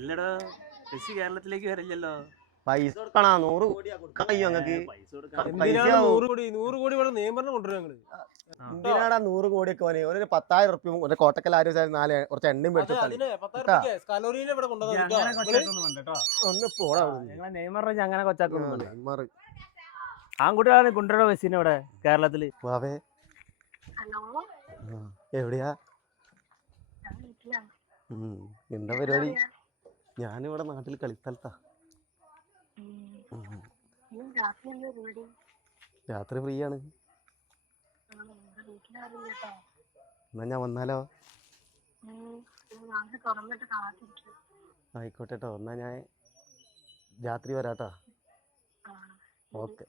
എല്ലടാ Messi കേരളത്തിലേക്ക് വരില്ലല്ലോ. പൈസ 100 കഴിയോ നിങ്ങക്ക്? എന്തിനാണ് 100 കോടി ഇവിടെ നിയമം കൊണ്ടുവരും. എന്തിനാടാ 100 കോടിയൊക്കെ ഓനെ? ഒരു 10,000 റുപ്യ ഒരു കോട്ടക്കൽ ആരും കുറച്ച് എണ്ണയും മേടിച്ചു ഒന്ന് പോടാ. നെയ്മറിനെ അങ്ങനെ കൊച്ചാക്കുന്നുണ്ട്. ആൺകുട്ടികളാണ് കൊണ്ടുവരാ മെസ്സിനെ ഇവിടെ കേരളത്തില്. വാവേ എവിടെയാ? എന്താ പരിപാടി? ഞാനിവിടെ നാട്ടിൽ കളിസ്ഥലത്താ. രാത്രി ഫ്രീ ആണ്. എന്നാ ഞാൻ വന്നാലോ? ആയിക്കോട്ടെ ട്ടോ. എന്നാ ഞാൻ രാത്രി വരാട്ടാ. ഓക്കെ.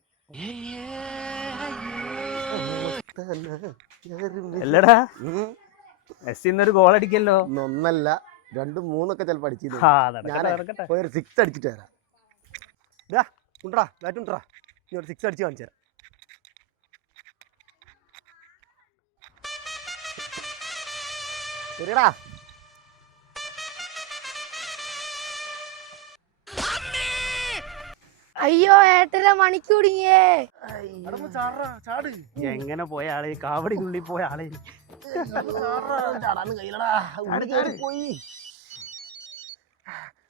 അല്ലടാ മെസ്സി ഇന്നൊരു ഗോൾ അടിക്കല്ലോ. ഒന്നല്ല 2, 3 ചിലപ്പോ അടിച്ചിരുന്നു. ഒരു 6 അടിച്ചിട്ട് വരാം. ഉണ്ടടാ ബാറ്റ് ഉണ്ടടാ. നീ ഒരു 6 അടിച്ച് കാണിച്ചു തരാം. ശരിയടാ. അയ്യോ ഏട്ടനെ മണിക്കൂടിയേ. എങ്ങനെ പോയ ആളെ? കാവടിനുള്ളിൽ പോയ ആളെ. ചാടാന്ന് കയ്യിലടാ. പോയി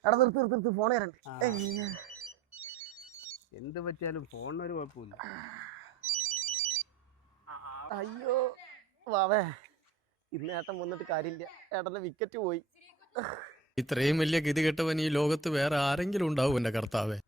എടാ നിർത്ത് ഫോൺ തരണ്ട്. എന്ത് പറ്റിയാലും ഫോണിനൊരു കുഴപ്പമില്ല. അയ്യോ വാവേ, ഇന്ന് ഏട്ടൻ വന്നിട്ട് കാര്യമില്ല. ഏട്ടന്റെ വിക്കറ്റ് പോയി. ഇത്രയും വലിയ ഗതി കെട്ടവൻ ഈ ലോകത്ത് വേറെ ആരെങ്കിലും ഉണ്ടാവും എന്റെ കർത്താവേ.